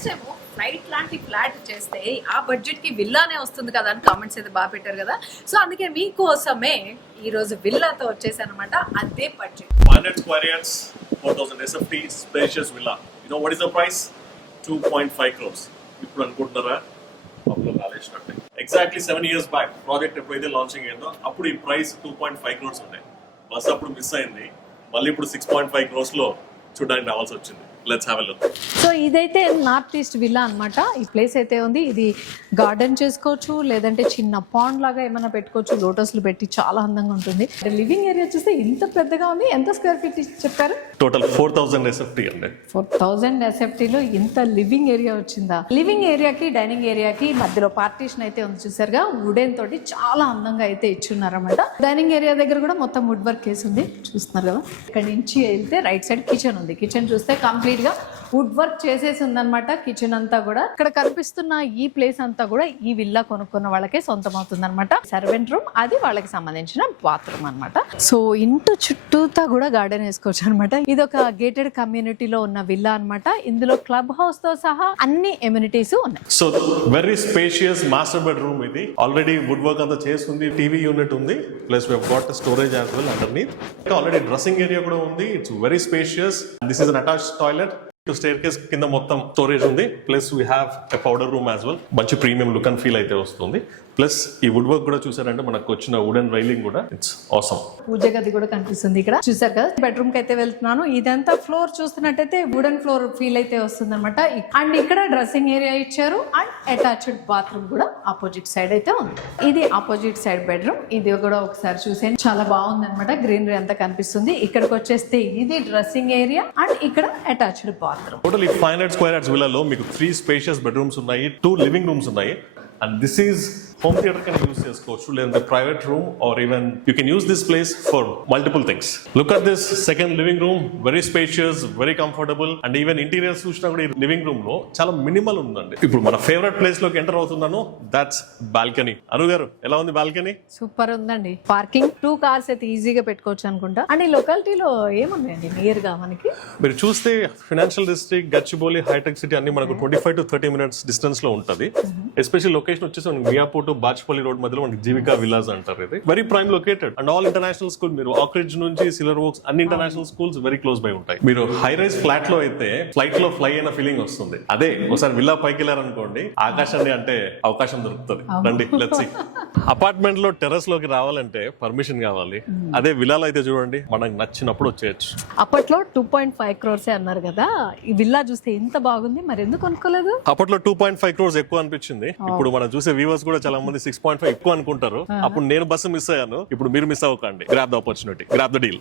Next time flight లాంటి flat చేస్తే ఆ బడ్జెట్ కి విల్లానే వస్తుంది కదా అని కామెంట్స్ అయితే బాగా పెట్టారు కదా. సో అందుకే మీకోసమే ఈ రోజు విల్లాతో వచ్చేసాను అనమాట. అదే budget 500 square yards, 4000 SFT, spacious villa. You know what is the price? 2.5 crores. ఇప్పుడు అనుకుంటున్నారా? అప్పుడు కాలేసినట్టే. ఎగ్జాక్ట్లీ 7 years బ్యాక్ ప్రాజెక్ట్ ఎప్పుడైతే లాంచింగ్ అయిందో అప్పుడు ఈ ప్రైస్ 2.5 crores ఉండే. బస్ అప్పుడు మిస్ అయింది. మళ్ళీ ఇప్పుడు 6.5 crores లో చూడడానికి రావాల్సి వచ్చింది. Let's have a look. So ఇదైతే నార్త్ ఈస్ట్ విల్లా అనమాట. ఈ ప్లేస్ అయితే ఉంది. ఇది గార్డెన్ చేసుకోవచ్చు, లేదంటే చిన్న పాండ్ లాగా ఏమైనా పెట్టుకోవచ్చు. లోటస్లు పెట్టి చాలా అందంగా ఉంటుంది. లివింగ్ ఏరియా చూస్తే ఇంత పెద్దగా ఉంది. ఎంత స్క్వేర్ ఫీట్ చెప్పారు? టోటల్ 4000 SFT అండి. 4000 SFT లో ఇంత లివింగ్ ఏరియా వచ్చిందా? లివింగ్ ఏరియాకి డైనింగ్ ఏరియాకి మధ్యలో పార్టీషన్ అయితే ఉంది చూసారుగా. వుడెన్ తోటి చాలా అందంగా అయితే ఇచ్చున్నారన్నమాట. డైనింగ్ ఏరియా దగ్గర కూడా మొత్తం వుడ్ వర్క్ వేసి ఉంది చూస్తున్నారు కదా. ఇక్కడ నుంచి వెళ్తే రైట్ సైడ్ కిచెన్ ఉంది. కిచెన్ చూస్తే కంప్లీట్ గా వుడ్ వర్క్ చేసేసి ఉందన్నమాట. కిచెన్ అంతా కూడా ఇక్కడ కనిపిస్తున్న ఈ ప్లేస్ అంతా కూడా ఈ విల్లా కొనుక్కున్న వాళ్ళకే సొంతం అవుతుంది అనమాట. సర్వెంట్ రూమ్, అది వాళ్ళకి సంబంధించిన బాత్రూమ్ అనమాట. సో ఇంటి చుట్టూతా కూడా గార్డెన్ వేసుకోవచ్చు అనమాట. ఇది ఒక గేటెడ్ కమ్యూనిటీలో ఉన్న విల్లా అనమాట. ఇందులో క్లబ్ హౌస్ తో సహా అన్ని ఎమ్యూనిటీస్ ఉన్నాయి. So very spacious master bedroom ఇది. ఆల్రెడీ వుడ్ వర్క్ అంతా చేస్తుంది. టీవీ యూనిట్ ఉంది. Plus we have got storage as well underneath. Already dressing area కూడా ఉంది. It's very spacious. This is an attached toilet. Staircase కింద మొత్తం storage ఉంది. Plus we have a powder room as well. మంచి premium look and feel అయితే వస్తుంది. Plus ఈ wood work కూడా చూసారంటే మనకు వచ్చిన వుడెన్ రైలింగ్ కూడా ఇట్స్ ఆసమ్. పూజ గది కూడా కనిపిస్తుంది ఇక్కడ చూసారు కదా. బెడ్రూమ్ కి అయితే వెళ్తున్నాను. ఇదంతా ఫ్లోర్ చూస్తున్నట్టయితే వుడెన్ ఫ్లోర్ ఫీల్ అయితే వస్తుంది అనమాట. అండ్ ఇక్కడ డ్రెస్సింగ్ ఏరియా ఇచ్చారు. అండ్ అటాచ్డ్ బాత్రూమ్ కూడా ఆపోజిట్ సైడ్ అయితే ఉంది. ఇది ఆపోజిట్ సైడ్ బెడ్రూమ్. ఇది కూడా ఒకసారి చూసే చాలా బాగుంది అనమాట. గ్రీనరీ అంతా కనిపిస్తుంది. ఇక్కడికి వచ్చేస్తే ఇది డ్రెస్సింగ్ ఏరియా అండ్ ఇక్కడ attached bathroom. Total 500 square yards విల్లాలో మీకు 3 స్పేషియస్ బెడ్రూమ్స్ ఉన్నాయి, 2 లివింగ్ రూమ్స్ ఉన్నాయి. And this is home theatre కింద యూస్ చేసుకోవచ్చు, లేదంటే private room or even you can use this place for multiple things. Look at this second living room. Very spacious, very comfortable. And even interiors చూసినా కూడా ఈ living room లో చాలా minimal ఉందండి. ఇప్పుడు మన ఫేవరెట్ ప్లేస్ లోకి ఎంటర్ అవుతున్నాను. That's balcony. అను గారు ఎలా ఉంది బాల్కనీ? సూపర్ ఉందండి. పార్కింగ్ 2 cars అయితే ఈజీగా పెట్టుకోవచ్చు అనుకుంటా. అండ్ ఈ లొకాలిటీలో ఏమున్నాయండి నియర్ గా మనకి? మీరు చూస్తే financial district, Gachibowli, hitech city అన్ని మనకు 25 to 30 minutes డిస్టెన్స్ లో ఉంటుంది. ఎస్పెషల్లీ లొకేషన్ వచ్చేసి మియాపూర్ టు బాచ్పల్లి రోడ్ మధ్యలో మనకి జీవికా విల్లాస్ అంటారు. ఇది very prime located and all international school. మీరు ఆక్రిడ్జ్ నుంచి సిల్వర్ ఓక్స్ అన్ని international schools very close by ఉంటాయి. మీరు హై రైజ్ ఫ్లాట్ లో అయితే ఫ్లైట్ లో ఫ్లై అయిన ఫీలింగ్ వస్తుంది. అదే ఒకసారి విల్లా పైకి వెళ్ళారనుకోండి, ఆకాశాన్ని అంటే అవకాశం దొరుకుతుంది. రండి లెట్స్ సీ. అపార్ట్మెంట్ లో టెర్రస్ లోకి రావాలంటే పర్మిషన్ కావాలి. అదే విల్లాలో అయితే చూడండి, మనకు నచ్చినప్పుడు వచ్చేయచ్చు. అప్పట్లో 2.5 crores అన్నారు కదా. ఈ విల్లా చూస్తే ఎంత బాగుంది, మరి ఎందుకు కొనుక్కోలేదు? అప్పట్లో 2.5 crores ఎక్కువ అనిపించింది. ఇప్పుడు మనం చూసే వ్యూవర్స్ కూడా చాలా మంది 6.5 ఎక్కువ అనుకుంటారు. అప్పుడు నేను బస్సు మిస్ అయ్యాను. ఇప్పుడు మీరు మిస్ అవ్వకండి. Grab the opportunity, grab the deal.